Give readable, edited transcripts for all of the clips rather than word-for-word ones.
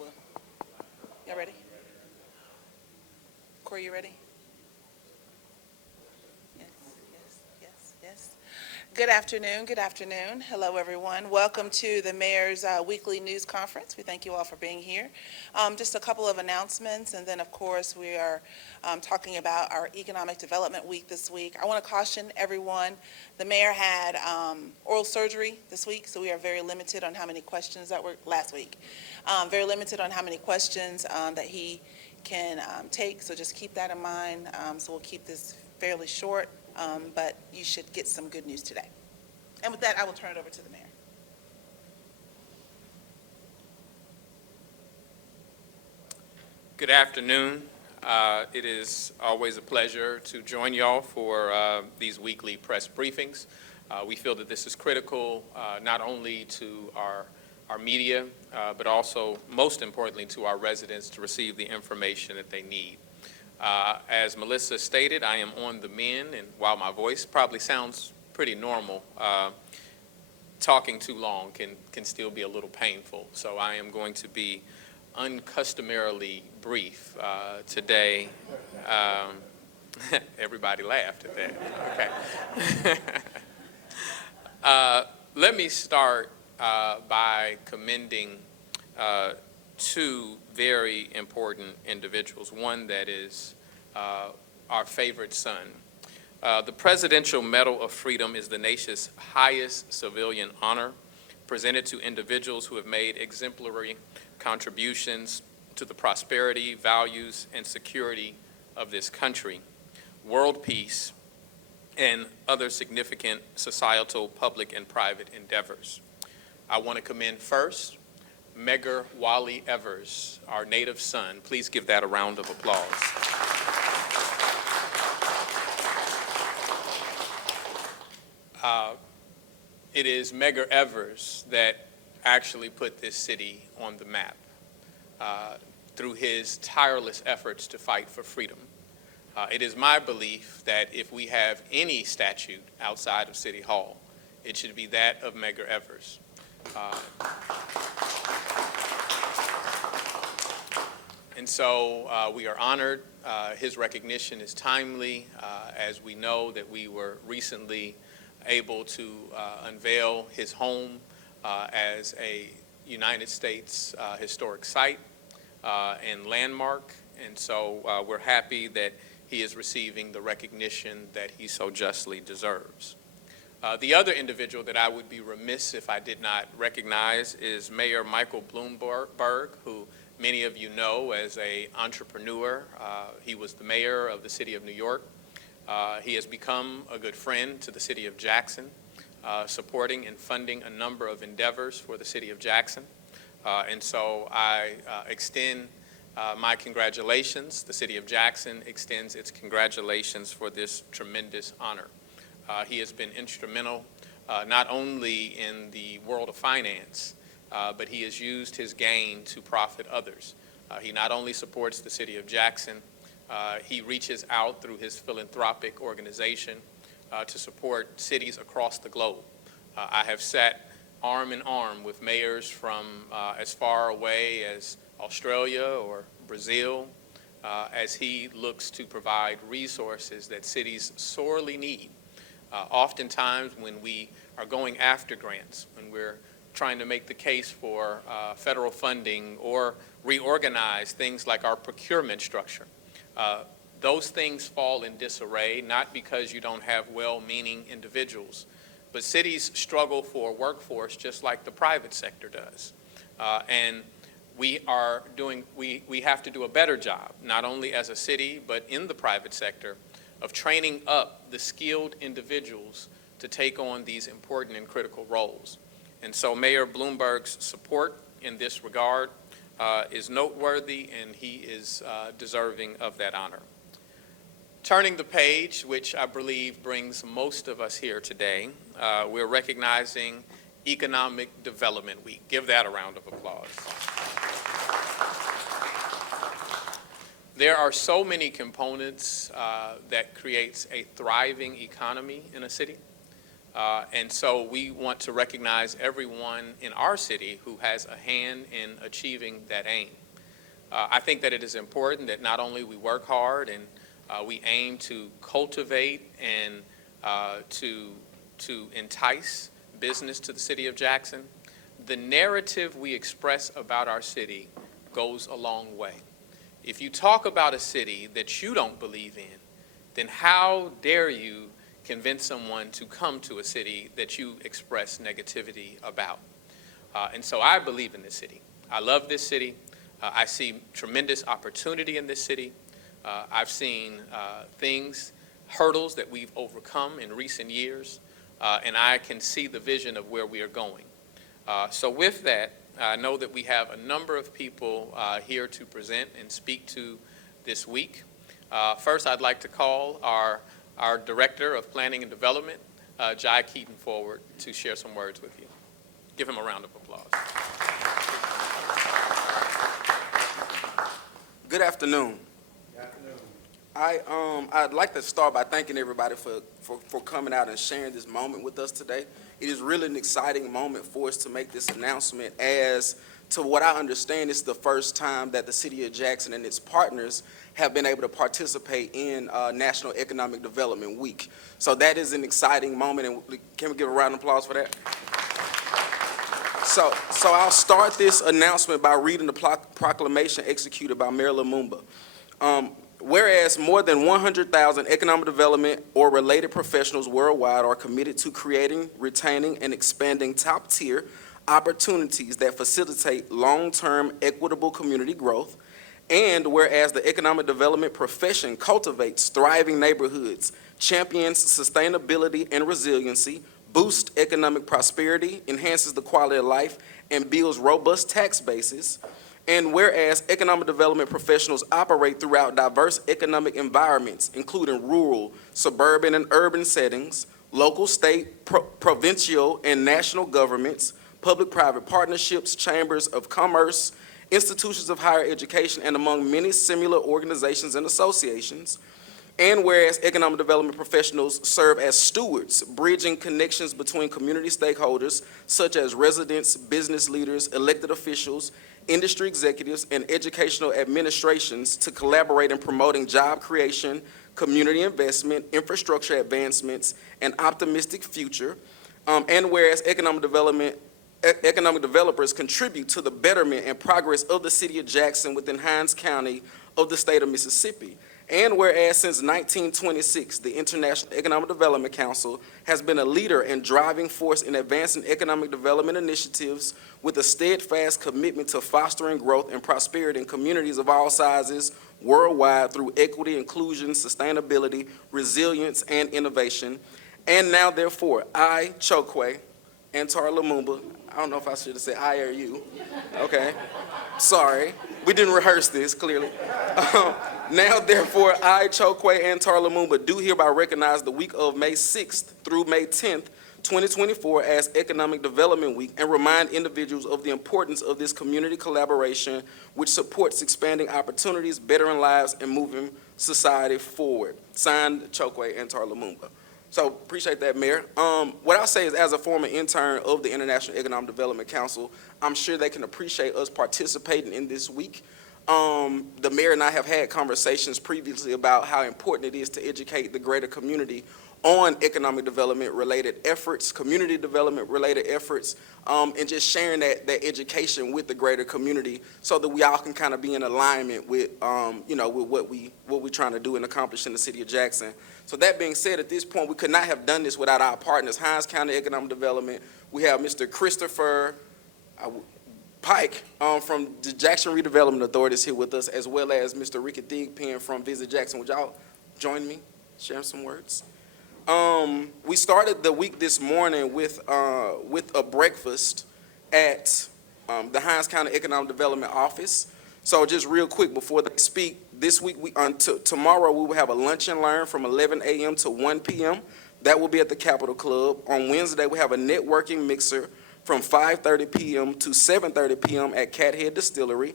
will. Y'all ready? Corey, you ready? Yes, yes, yes, yes. Good afternoon, good afternoon. Hello, everyone. Welcome to the Mayor's Weekly News Conference. We thank you all for being here. Just a couple of announcements, and then, of course, we are talking about our Economic Development Week this week. I want to caution everyone, the mayor had oral surgery this week, so we are very limited on how many questions that were last week. Very limited on how many questions that he can take, so just keep that in mind. So we'll keep this fairly short. But you should get some good news today. And with that, I will turn it over to the mayor. Good afternoon. It is always a pleasure to join y'all for these weekly press briefings. We feel that this is critical not only to our media, but also, most importantly, to our residents to receive the information that they need. As Melissa stated, I am on the mend, and while my voice probably sounds pretty normal, talking too long can still be a little painful. So I am going to be uncustomarily brief today. Everybody laughed at that. Okay. Let me start by commending two very important individuals, one that is our favorite son. The Presidential Medal of Freedom is the nation's highest civilian honor, presented to individuals who have made exemplary contributions to the prosperity, values, and security of this country, world peace, and other significant societal, public, and private endeavors. I want to commend first Medgar Wally Evers, our native son. Please give that a round of applause. It is Medgar Evers that actually put this city on the map through his tireless efforts to fight for freedom. It is my belief that if we have any statue outside of City Hall, it should be that of Medgar Evers. And so we are honored. His recognition is timely, as we know that we were recently able to unveil his home as a United States historic site and landmark. And so we're happy that he is receiving the recognition that he so justly deserves. The other individual that I would be remiss if I did not recognize is Mayor Michael Bloomberg, who many of you know as an entrepreneur. He was the mayor of the city of New York. He has become a good friend to the city of Jackson, supporting and funding a number of endeavors for the city of Jackson. And so I extend my congratulations. The city of Jackson extends its congratulations for this tremendous honor. He has been instrumental not only in the world of finance, but he has used his gain to profit others. He not only supports the city of Jackson, he reaches out through his philanthropic organization to support cities across the globe. I have sat arm in arm with mayors from as far away as Australia or Brazil as he looks to provide resources that cities sorely need. Oftentimes when we are going after grants, when we're trying to make the case for federal funding or reorganize things like our procurement structure, those things fall in disarray, not because you don't have well-meaning individuals, but cities struggle for a workforce just like the private sector does. And we have to do a better job, not only as a city, but in the private sector, of training up the skilled individuals to take on these important and critical roles. And so Mayor Bloomberg's support in this regard is noteworthy, and he is deserving of that honor. Turning the page, which I believe brings most of us here today, we're recognizing Economic Development Week. Give that a round of applause. There are so many components that creates a thriving economy in a city. And so we want to recognize everyone in our city who has a hand in achieving that aim. I think that it is important that not only we work hard and we aim to cultivate and to entice business to the city of Jackson, the narrative we express about our city goes a long way. If you talk about a city that you don't believe in, then how dare you convince someone to come to a city that you express negativity about? And so I believe in this city. I love this city. I see tremendous opportunity in this city. I've seen hurdles that we've overcome in recent years, and I can see the vision of where we are going. So with that, I know that we have a number of people here to present and speak to this week. First, I'd like to call our Director of Planning and Development, Jai Keaton, forward to share some words with you. Give him a round of applause. Good afternoon. Good afternoon. I'd like to start by thanking everybody for coming out and sharing this moment with us today. It is really an exciting moment for us to make this announcement, as to what I understand, it's the first time that the City of Jackson and its partners have been able to participate in National Economic Development Week. So that is an exciting moment, and can we give a round of applause for that? So I'll start this announcement by reading the proclamation executed by Mayor Lumumba. Whereas more than 100,000 economic development or related professionals worldwide are committed to creating, retaining, and expanding top-tier opportunities that facilitate long-term equitable community growth, and whereas the economic development profession cultivates thriving neighborhoods, champions sustainability and resiliency, boosts economic prosperity, enhances the quality of life, and builds robust tax bases, and whereas economic development professionals operate throughout diverse economic environments, including rural, suburban, and urban settings, local, state, provincial, and national governments, public-private partnerships, chambers of commerce, institutions of higher education, and among many similar organizations and associations. And whereas economic development professionals serve as stewards, bridging connections between community stakeholders such as residents, business leaders, elected officials, industry executives, and educational administrations to collaborate in promoting job creation, community investment, infrastructure advancements, and optimistic future. And whereas economic developers contribute to the betterment and progress of the City of Jackson within Hinds County of the state of Mississippi. And whereas since 1926, the International Economic Development Council has been a leader and driving force in advancing economic development initiatives with a steadfast commitment to fostering growth and prosperity in communities of all sizes worldwide through equity, inclusion, sustainability, resilience, and innovation. And now, therefore, I, Chokwe Antar Lumumba, I don't know if I should have said I or you. Okay, sorry. We didn't rehearse this, clearly. Now, therefore, I, Chokwe Antar Lumumba, do hereby recognize the week of May 6th through May 10th, 2024 as Economic Development Week, and remind individuals of the importance of this community collaboration which supports expanding opportunities, bettering lives, and moving society forward. Signed, Chokwe Antar Lumumba. So appreciate that, Mayor. What I'll say is, as a former intern of the International Economic Development Council, I'm sure they can appreciate us participating in this week. The mayor and I have had conversations previously about how important it is to educate the greater community on economic development related efforts, community development related efforts, and just sharing that education with the greater community so that we all can kind of be in alignment with, with what we're trying to do and accomplish in the City of Jackson. So that being said, at this point, we could not have done this without our partners, Hinds County Economic Development. We have Mr. Christopher Pike from the Jackson Redevelopment Authority is here with us, as well as Mr. Ricky Thigpen from Visit Jackson. Would y'all join me, share some words? We started the week this morning with a breakfast at the Hinds County Economic Development Office. So just real quick before they speak, this week, tomorrow we will have a lunch and learn from 11 a.m. to 1 p.m. That will be at the Capitol Club. On Wednesday, we have a networking mixer from 5:30 p.m. to 7:30 p.m. at Cathead Distillery.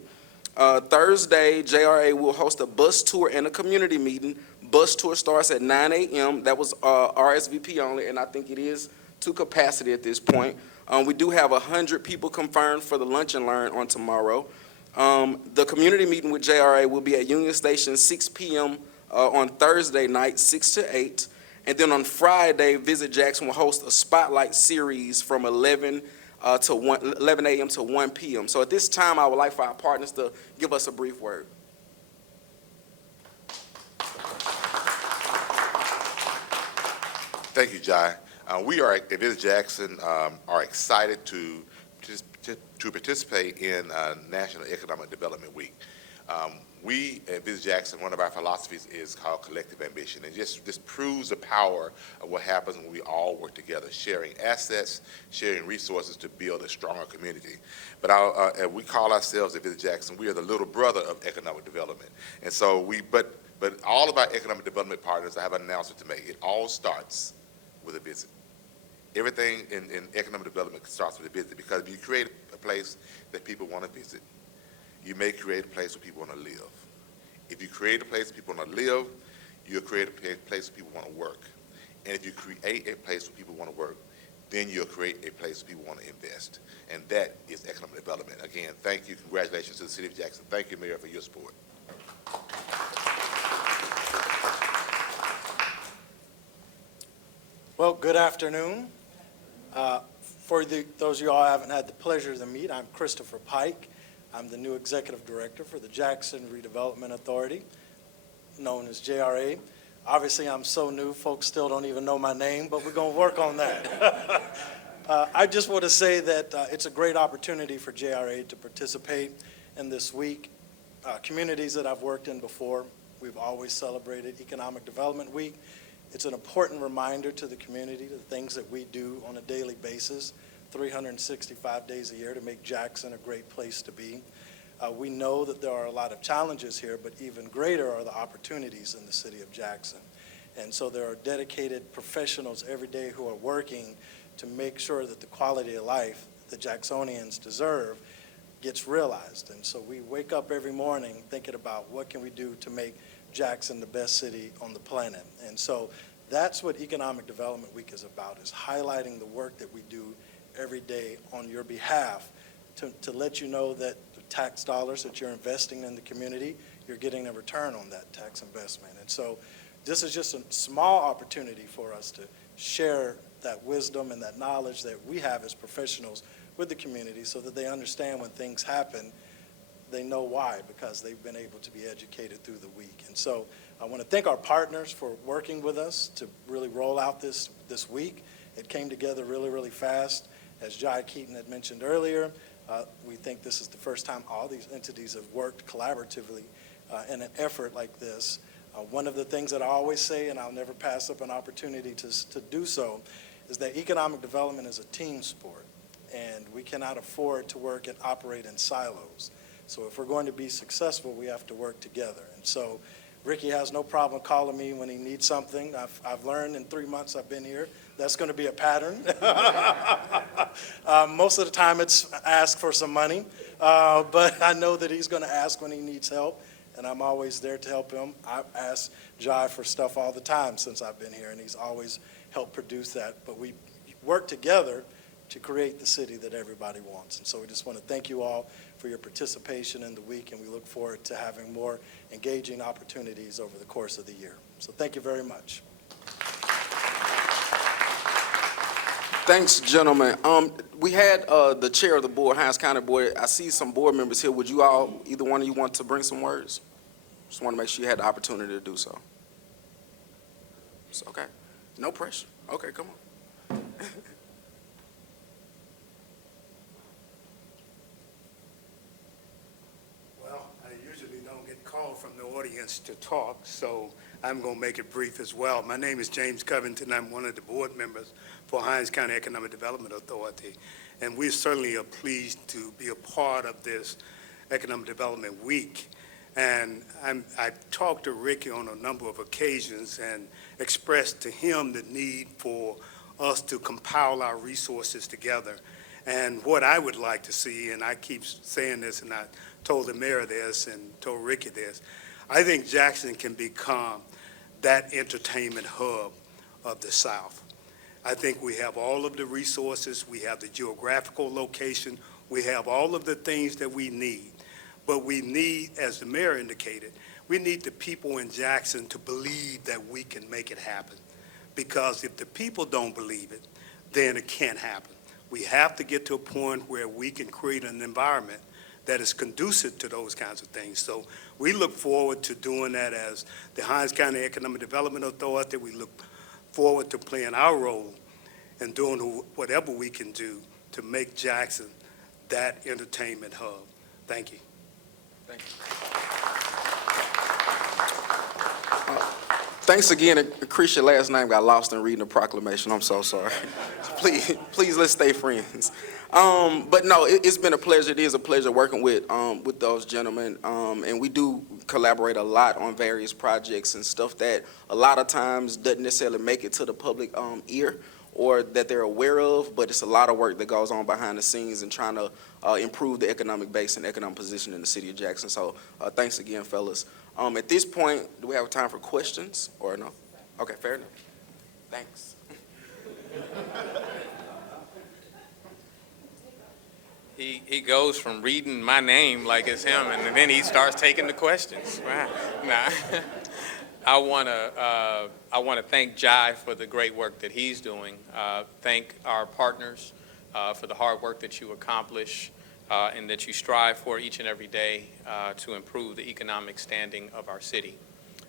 Thursday, JRA will host a bus tour and a community meeting. Bus tour starts at 9 a.m. That was RSVP only, and I think it is to capacity at this point. We do have 100 people confirmed for the Lunch and Learn on tomorrow. The community meeting with JRA will be at Union Station 6 p.m. On Thursday night, 6 to 8. And then on Friday, Visit Jackson will host a spotlight series from 11 a.m. to 1 p.m. So at this time, I would like for our partners to give us a brief word. Thank you, Jai. We are at Visit Jackson are excited to participate in National Economic Development Week. We at Visit Jackson, one of our philosophies is called collective ambition. And just proves the power of what happens when we all work together, sharing assets, sharing resources to build a stronger community. But we call ourselves at Visit Jackson, we are the little brother of economic development. And so but all of our economic development partners, I have an announcement to make. It all starts with a visit. Everything in economic development starts with a visit, because if you create a place that people want to visit, you may create a place where people want to live. If you create a place where people want to live, you'll create a place where people want to work. And if you create a place where people want to work, then you'll create a place where people want to invest. And that is economic development. Again, thank you. Congratulations to the City of Jackson. Thank you, Mayor, for your support. Well, good afternoon. For those of you all I haven't had the pleasure to meet, I'm Christopher Pike. I'm the new Executive Director for the Jackson Redevelopment Authority, known as JRA. Obviously, I'm so new, folks still don't even know my name, but we're going to work on that. I just want to say that it's a great opportunity for JRA to participate in this week. Communities that I've worked in before, we've always celebrated Economic Development Week. It's an important reminder to the community, the things that we do on a daily basis, 365 days a year, to make Jackson a great place to be. We know that there are a lot of challenges here, but even greater are the opportunities in the city of Jackson. And so there are dedicated professionals every day who are working to make sure that the quality of life that Jacksonians deserve gets realized. And so we wake up every morning thinking about what can we do to make Jackson the best city on the planet. And so that's what Economic Development Week is about, is highlighting the work that we do every day on your behalf to let you know that the tax dollars that you're investing in the community, you're getting a return on that tax investment. And so this is just a small opportunity for us to share that wisdom and that knowledge that we have as professionals with the community, so that they understand when things happen, they know why, because they've been able to be educated through the week. And so I want to thank our partners for working with us to really roll out this week. It came together really, really fast. As Jai Keaton had mentioned earlier, we think this is the first time all these entities have worked collaboratively in an effort like this. One of the things that I always say, and I'll never pass up an opportunity to do so, is that economic development is a team sport, and we cannot afford to work and operate in silos. So if we're going to be successful, we have to work together. And so Ricky has no problem calling me when he needs something. I've learned in 3 months I've been here, that's going to be a pattern. Most of the time it's ask for some money, but I know that he's going to ask when he needs help, and I'm always there to help him. I've asked Jai for stuff all the time since I've been here, and he's always helped produce that. But we work together to create the city that everybody wants. And so we just want to thank you all for your participation in the week, and we look forward to having more engaging opportunities over the course of the year. So thank you very much. Thanks, gentlemen. We had the chair of the board, Hinds County Board. I see some board members here. Would you all, either one of you, want to bring some words? Just want to make sure you had the opportunity to do so. It's okay. No pressure. Okay, come on. Well, I usually don't get called from the audience to talk, so I'm going to make it brief as well. My name is James Covington. I'm one of the board members for Hinds County Economic Development Authority, and we certainly are pleased to be a part of this Economic Development Week. And I've talked to Ricky on a number of occasions and expressed to him the need for us to compile our resources together. And what I would like to see, and I keep saying this, and I told the mayor this and told Ricky this, I think Jackson can become that entertainment hub of the South. I think we have all of the resources, we have the geographical location, we have all of the things that we need. But we need, as the mayor indicated, we need the people in Jackson to believe that we can make it happen. Because if the people don't believe it, then it can't happen. We have to get to a point where we can create an environment that is conducive to those kinds of things. So we look forward to doing that as the Hinds County Economic Development Authority. We look forward to playing our role and doing whatever we can do to make Jackson that entertainment hub. Thank you. Thank you. Thanks again. Chris, your last name got lost in reading the proclamation. I'm so sorry. Please, let's stay friends. But no, it's been a pleasure. It is a pleasure working with those gentlemen. And we do collaborate a lot on various projects and stuff that a lot of times doesn't necessarily make it to the public ear or that they're aware of, but it's a lot of work that goes on behind the scenes and trying to improve the economic base and economic position in the city of Jackson. So thanks again, fellas. At this point, do we have time for questions or no? Okay, fair enough. Thanks. He goes from reading my name like it's him, and then he starts taking the questions. Wow. Nah. I want to thank Jai for the great work that he's doing. Thank our partners for the hard work that you accomplish and that you strive for each and every day to improve the economic standing of our city.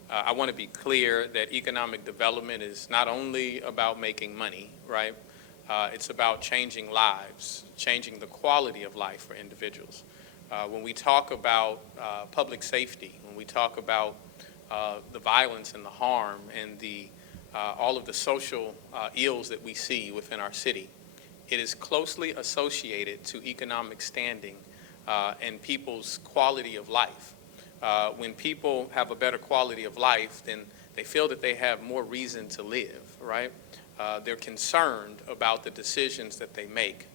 I want to be clear that economic development is not only about making money, right? It's about changing lives, changing the quality of life for individuals. When we talk about public safety, when we talk about the violence and the harm and all of the social ills that we see within our city, it is closely associated to economic standing and people's quality of life. When people have a better quality of life, then they feel that they have more reason to live, right? They're concerned about the decisions that they make.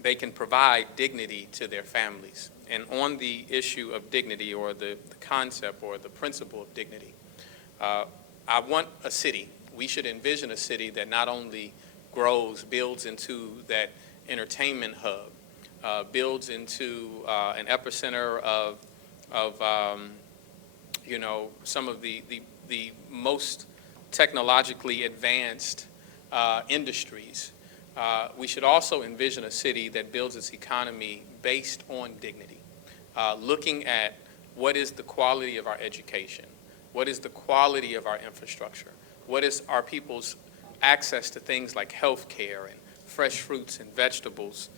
They can provide dignity to their families. And on the issue of dignity, or the concept or the principle of dignity, I want a city. We should envision a city that not only grows, builds into that entertainment hub, builds into an epicenter of some of the most technologically advanced industries. We should also envision a city that builds its economy based on dignity, looking at what is the quality of our education, what is the quality of our infrastructure, what is our people's access to things like health care and fresh fruits and vegetables.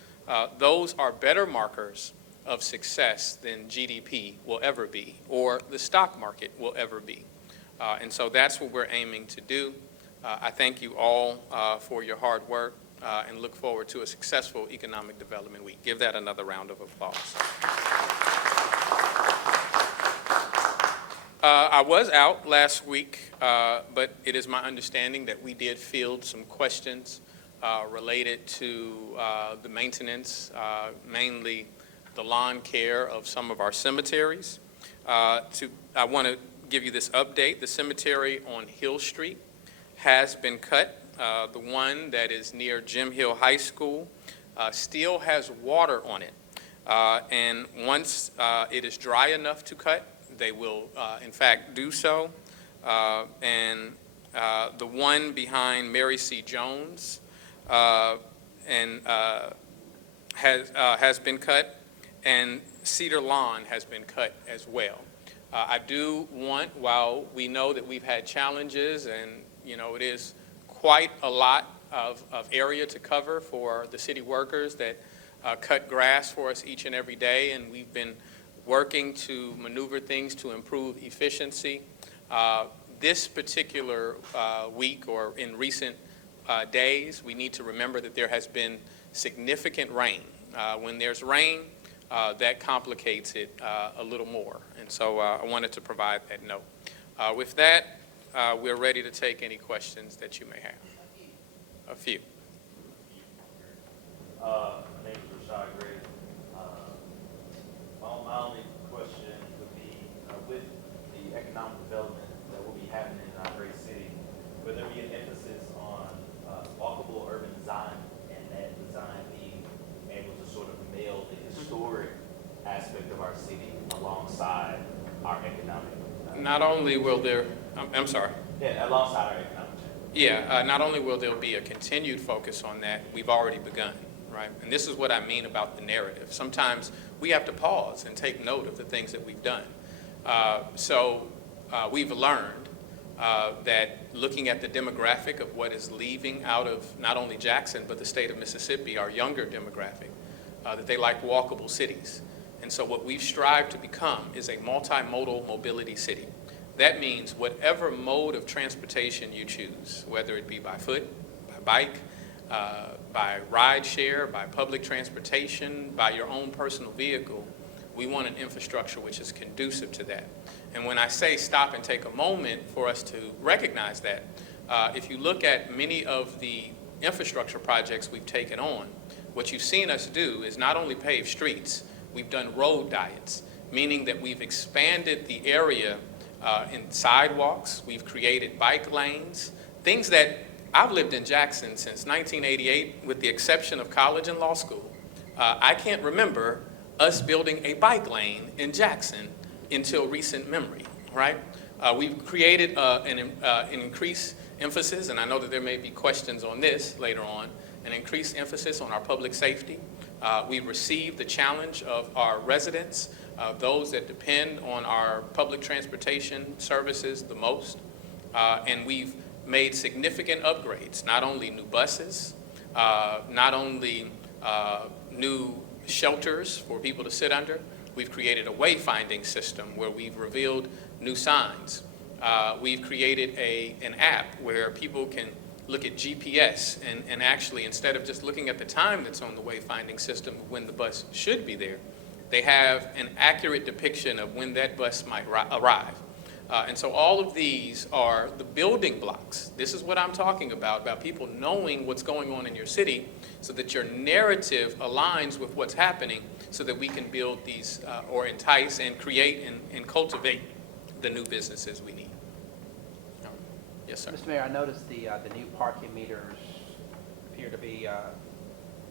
Those are better markers of success than GDP will ever be, or the stock market will ever be. And so that's what we're aiming to do. I thank you all for your hard work and look forward to a successful Economic Development Week. Give that another round of applause. I was out last week, but it is my understanding that we did field some questions related to the maintenance, mainly the lawn care of some of our cemeteries. I want to give you this update. The cemetery on Hill Street has been cut. The one that is near Jim Hill High School still has water on it. And once it is dry enough to cut, they will, in fact, do so. And the one behind Mary C. Jones has been cut, and Cedar Lawn has been cut as well. I do want, while we know that we've had challenges and, it is quite a lot of area to cover for the city workers that cut grass for us each and every day, and we've been working to maneuver things to improve efficiency. This particular week, or in recent days, we need to remember that there has been significant rain. When there's rain, that complicates it a little more. And so I wanted to provide that note. With that, we're ready to take any questions that you may have. A few. My name is Rashad Gray. My only question would be, with the economic development that will be happening in our great city, will there be an emphasis on not only will there, I'm sorry. Yeah, alongside our economic agenda. Yeah, not only will there be a continued focus on that, we've already begun, right? And this is what I mean about the narrative. Sometimes we have to pause and take note of the things that we've done. We've learned that looking at the demographic of what is leaving out of not only Jackson, but the state of Mississippi, our younger demographic, that they like walkable cities. And so what we've strived to become is a multimodal mobility city. That means whatever mode of transportation you choose, whether it be by foot, by bike, by ride share, by public transportation, by your own personal vehicle, we want an infrastructure which is conducive to that. And when I say stop and take a moment for us to recognize that, if you look at many of the infrastructure projects we've taken on, what you've seen us do is not only pave streets, we've done road diets, meaning that we've expanded the area in sidewalks, we've created bike lanes, things that I've lived in Jackson since 1988, with the exception of college and law school. I can't remember us building a bike lane in Jackson until recent memory, right? We've created an increased emphasis, and I know that there may be questions on this later on, an increased emphasis on our public safety. We've received the challenge of our residents, those that depend on our public transportation services the most, and we've made significant upgrades, not only new buses, not only new shelters for people to sit under. We've created a wayfinding system where we've revealed new signs. We've created an app where people can look at GPS and actually, instead of just looking at the time that's on the wayfinding system of when the bus should be there, they have an accurate depiction of when that bus might arrive. And so all of these are the building blocks. This is what I'm talking about people knowing what's going on in your city so that your narrative aligns with what's happening so that we can build these or entice and create and cultivate the new businesses we need. Yes, sir. Mr. Mayor, I noticed the new parking meters appear to be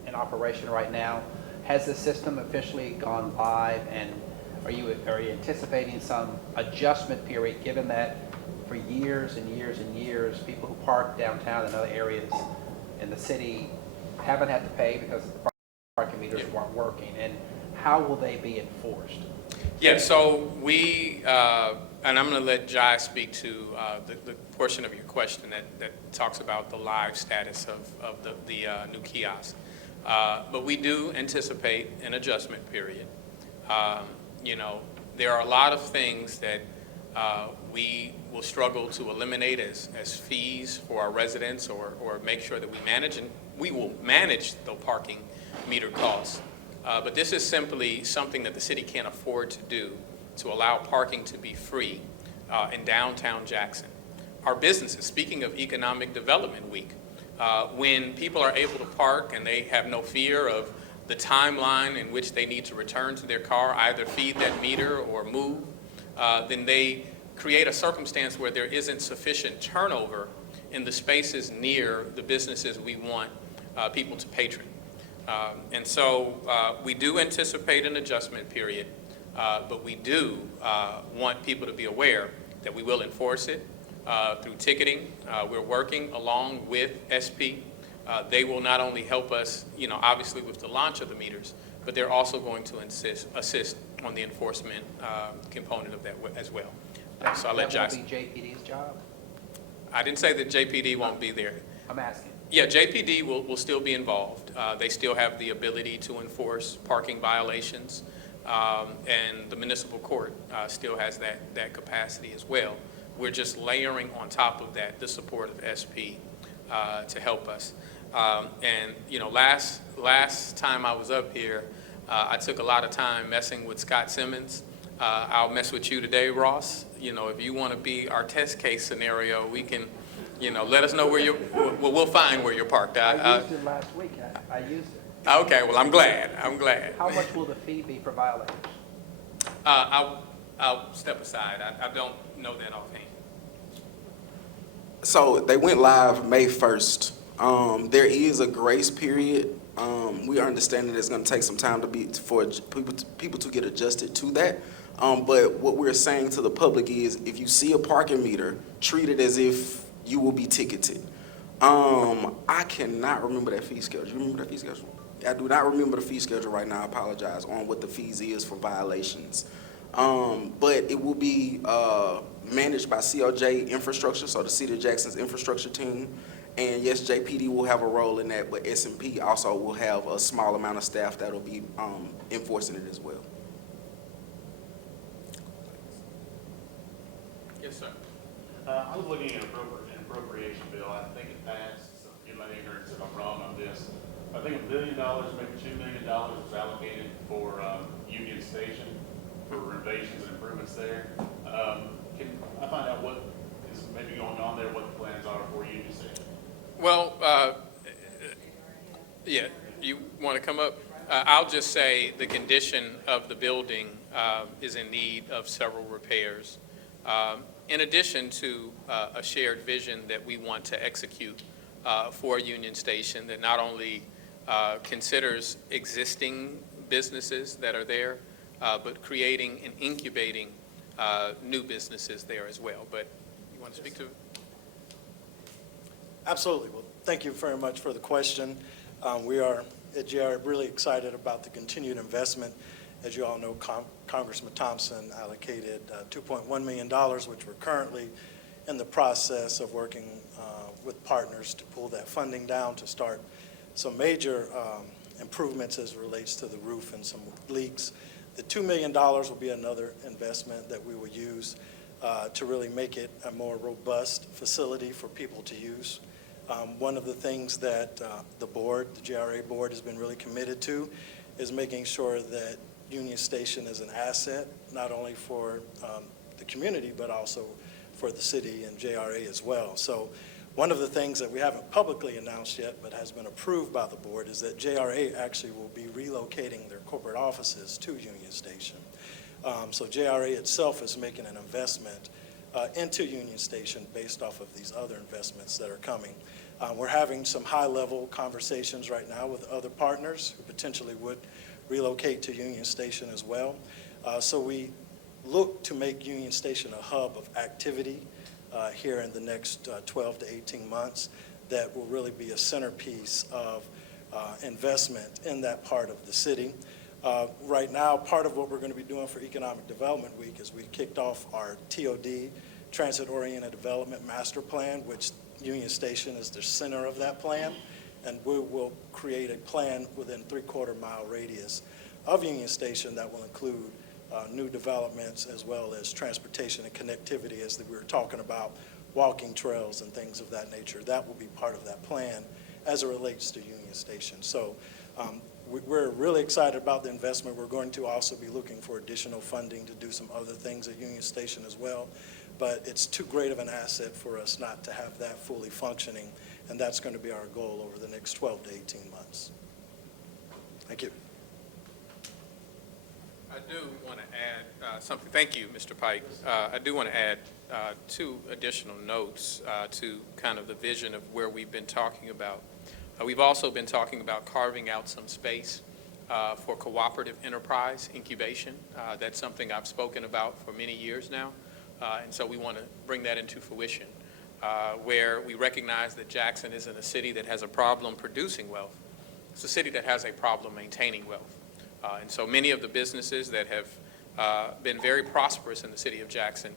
in operation right now. Has the system officially gone live, and are you anticipating some adjustment period, given that for years and years and years, people who park downtown and other areas in the city haven't had to pay because the parking meters weren't working, and how will they be enforced? Yeah, so we, and I'm going to let Jai speak to the portion of your question that talks about the live status of the new kiosk. But we do anticipate an adjustment period. There are a lot of things that we will struggle to eliminate as fees for our residents or make sure that we manage, and we will manage the parking meter costs. But this is simply something that the city can't afford to do, to allow parking to be free in downtown Jackson. Our businesses, speaking of Economic Development Week, when people are able to park and they have no fear of the timeline in which they need to return to their car, either feed that meter or move, then they create a circumstance where there isn't sufficient turnover in the spaces near the businesses we want people to patron. And so we do anticipate an adjustment period, but we do want people to be aware that we will enforce it through ticketing. We're working along with SP. They will not only help us, obviously with the launch of the meters, but they're also going to assist on the enforcement component of that as well. So I'll let Jai. That will be JPD's job? I didn't say that JPD won't be there. I'm asking. Yeah, JPD will still be involved. They still have the ability to enforce parking violations, and the municipal court still has that capacity as well. We're just layering on top of that the support of SP to help us. And last time I was up here, I took a lot of time messing with Scott Simmons. I'll mess with you today, Ross. If you want to be our test case scenario, we can. Let us know where we'll find where you're parked. I used it last week. I used it. Okay, well, I'm glad. How much will the fee be for violators? I'll step aside. I don't know that offhand. So they went live May 1st. There is a grace period. We are understanding it's going to take some time for people to get adjusted to that. But what we're saying to the public is, if you see a parking meter, treat it as if you will be ticketed. I cannot remember that fee schedule. You remember that fee schedule? I do not remember the fee schedule right now. I apologize on what the fees is for violations. But it will be managed by CLJ Infrastructure, so the City of Jackson's infrastructure team. And yes, JPD will have a role in that, but S&P also will have a small amount of staff that will be enforcing it as well. Yes, sir. I was looking at an appropriation bill. I think it passed, so forgive my ignorance if I'm wrong on this. I think $1 million, maybe $2 million was allocated for Union Station for renovations and improvements there. Can I find out what is maybe going on there, what the plans are for Union Station? Well, yeah, you want to come up? I'll just say the condition of the building is in need of several repairs. In addition to a shared vision that we want to execute for Union Station that not only considers existing businesses that are there, but creating and incubating new businesses there as well. But you want to speak to it? Absolutely. Well, thank you very much for the question. We are at JRA really excited about the continued investment. As you all know, Congressman Thompson allocated $2.1 million, which we're currently in the process of working with partners to pull that funding down to start some major improvements as it relates to the roof and some leaks. The $2 million will be another investment that we will use to really make it a more robust facility for people to use. One of the things that the board, the JRA board, has been really committed to is making sure that Union Station is an asset, not only for the community, but also for the city and JRA as well. So one of the things that we haven't publicly announced yet, but has been approved by the board, is that JRA actually will be relocating their corporate offices to Union Station. So JRA itself is making an investment into Union Station based off of these other investments that are coming. We're having some high-level conversations right now with other partners who potentially would relocate to Union Station as well. So we look to make Union Station a hub of activity here in the next 12 to 18 months that will really be a centerpiece of investment in that part of the city. Right now, part of what we're going to be doing for Economic Development Week is we kicked off our TOD, Transit-Oriented Development Master Plan, which Union Station is the center of that plan, and we will create a plan within 3/4-mile radius of Union Station that will include new developments as well as transportation and connectivity, as we were talking about, walking trails and things of that nature. That will be part of that plan as it relates to Union Station. So we're really excited about the investment. We're going to also be looking for additional funding to do some other things at Union Station as well. But it's too great of an asset for us not to have that fully functioning, and that's going to be our goal over the next 12 to 18 months. Thank you. I do want to add something. Thank you, Mr. Pike. I do want to add two additional notes to kind of the vision of where we've been talking about. We've also been talking about carving out some space for cooperative enterprise incubation. That's something I've spoken about for many years now. And so we want to bring that into fruition, where we recognize that Jackson isn't a city that has a problem producing wealth. It's a city that has a problem maintaining wealth. And so many of the businesses that have been very prosperous in the city of Jackson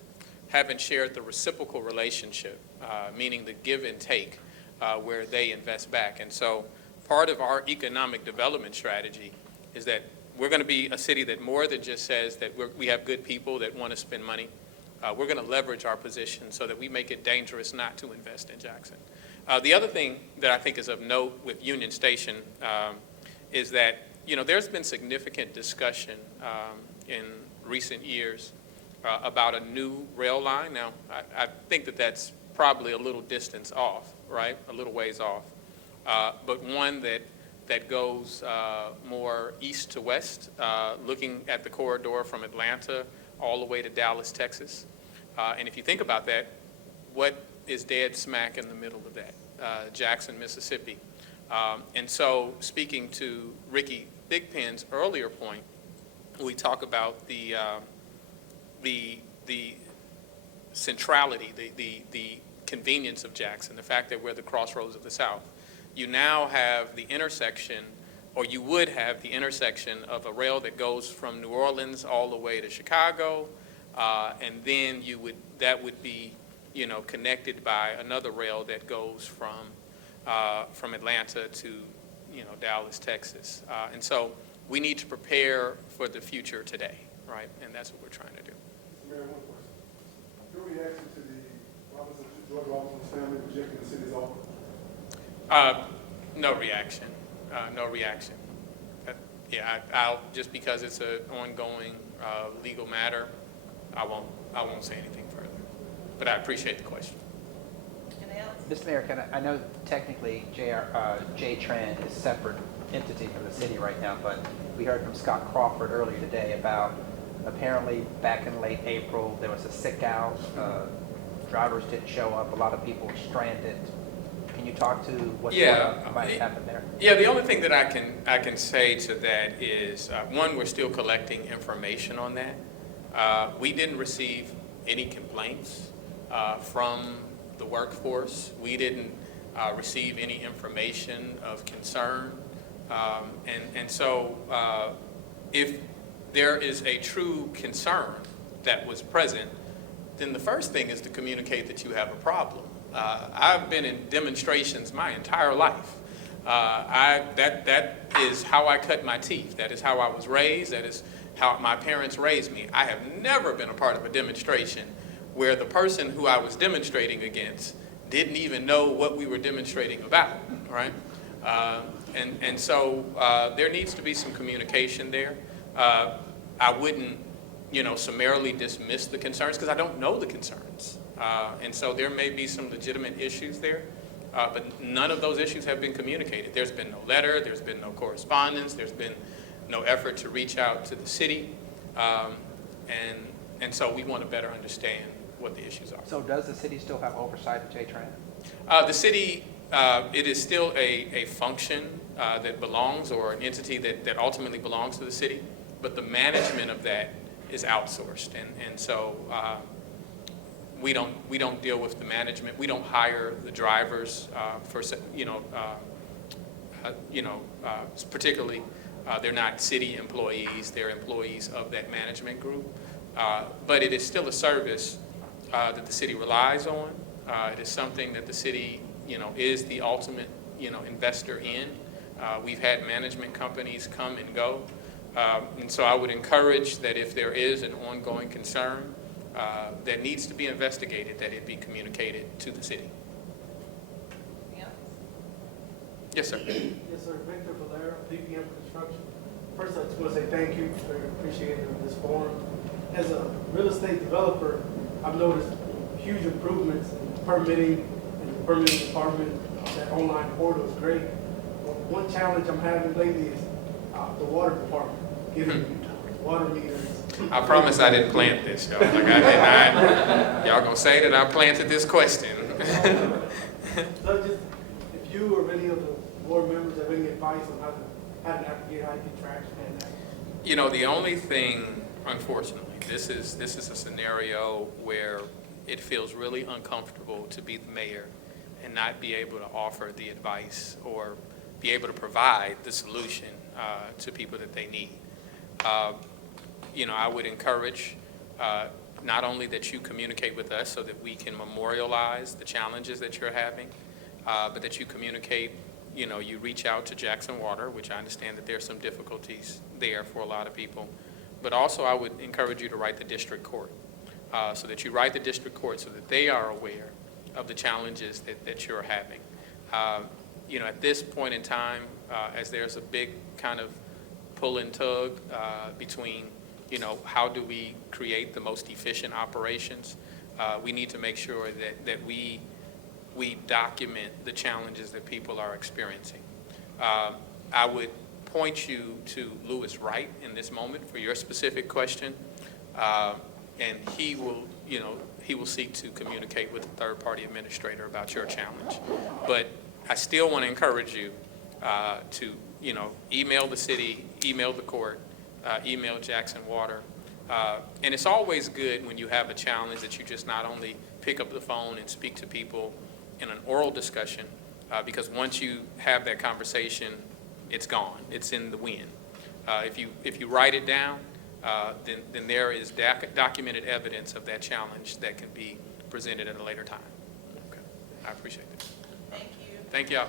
haven't shared the reciprocal relationship, meaning the give and take, where they invest back. And so part of our economic development strategy is that we're going to be a city that more than just says that we have good people that want to spend money. We're going to leverage our position so that we make it dangerous not to invest in Jackson. The other thing that I think is of note with Union Station is that, you know, there's been significant discussion in recent years about a new rail line. Now, I think that that's probably a little distance off, right? A little ways off. But one that goes more east to west, looking at the corridor from Atlanta all the way to Dallas, Texas. And if you think about that, what is dead smack in the middle of that? Jackson, Mississippi. And so speaking to Ricky Thigpen's earlier point, we talk about the the centrality, the convenience of Jackson, the fact that we're the crossroads of the South. You now have the intersection, or you would have the intersection of a rail that goes from New Orleans all the way to Chicago, and then that would be, connected by another rail that goes from Atlanta to, Dallas, Texas. And so we need to prepare for the future today, right? And that's what we're trying to do. Mayor, one question. Your reaction to the George Robinson's family rejecting the city's offer? No reaction. No reaction. I'll just because it's an ongoing legal matter, I won't say anything further. But I appreciate the question. Mr. Mayor, I know technically J-Tran is a separate entity from the city right now, but we heard from Scott Crawford earlier today about apparently back in late April, there was a sick out, drivers didn't show up, a lot of people were stranded. Can you talk to what might happen there? Yeah, the only thing that I can say to that is, one, we're still collecting information on that. We didn't receive any complaints from the workforce. We didn't receive any information of concern. And so if there is a true concern that was present, then the first thing is to communicate that you have a problem. I've been in demonstrations my entire life. That is how I cut my teeth. That is how I was raised. That is how my parents raised me. I have never been a part of a demonstration where the person who I was demonstrating against didn't even know what we were demonstrating about, right? And so there needs to be some communication there. I wouldn't, summarily dismiss the concerns because I don't know the concerns. And so there may be some legitimate issues there, but none of those issues have been communicated. There's been no letter, there's been no correspondence, there's been no effort to reach out to the city. And so we want to better understand what the issues are. So does the city still have oversight of J-Tran? The city, it is still a function that belongs, or an entity that ultimately belongs to the city, but the management of that is outsourced. And so we don't deal with the management. We don't hire the drivers particularly they're not city employees. They're employees of that management group. But it is still a service that the city relies on. It is something that the city, is the ultimate, investor in. We've had management companies come and go. And so I would encourage that if there is an ongoing concern that needs to be investigated, that it be communicated to the city. Yes, sir. Yes, sir. Victor Valera, PPM Construction. First, I just want to say thank you for appreciating this forum. As a real estate developer, I've noticed huge improvements in permitting and the permitting department. That online portal is great. One challenge I'm having lately is the water department, getting water meters. I promise I didn't plant this, y'all. Like I did not. Y'all gonna say that I planted this question. So just, if you or any of the board members have any advice on how to navigate, how to get traction in that? The only thing, unfortunately, this is a scenario where it feels really uncomfortable to be the mayor and not be able to offer the advice or be able to provide the solution to people that they need. I would encourage not only that you communicate with us so that we can memorialize the challenges that you're having, but that you communicate, you reach out to Jackson Water, which I understand that there's some difficulties there for a lot of people. But also I would encourage you to write the district court, so that you write the district court so that they are aware of the challenges that you're having. At this point in time, as there's a big kind of pull and tug between, how do we create the most efficient operations, we need to make sure that we document the challenges that people are experiencing. I would point you to Louis Wright in this moment for your specific question, and he will seek to communicate with the third-party administrator about your challenge. But I still want to encourage you to, email the city, email the court, email Jackson Water, And it's always good when you have a challenge that you just not only pick up the phone and speak to people in an oral discussion, because once you have that conversation, it's gone. It's in the wind. If you write it down, then there is documented evidence of that challenge that can be presented at a later time. Okay. I appreciate that. Thank you. Thank y'all.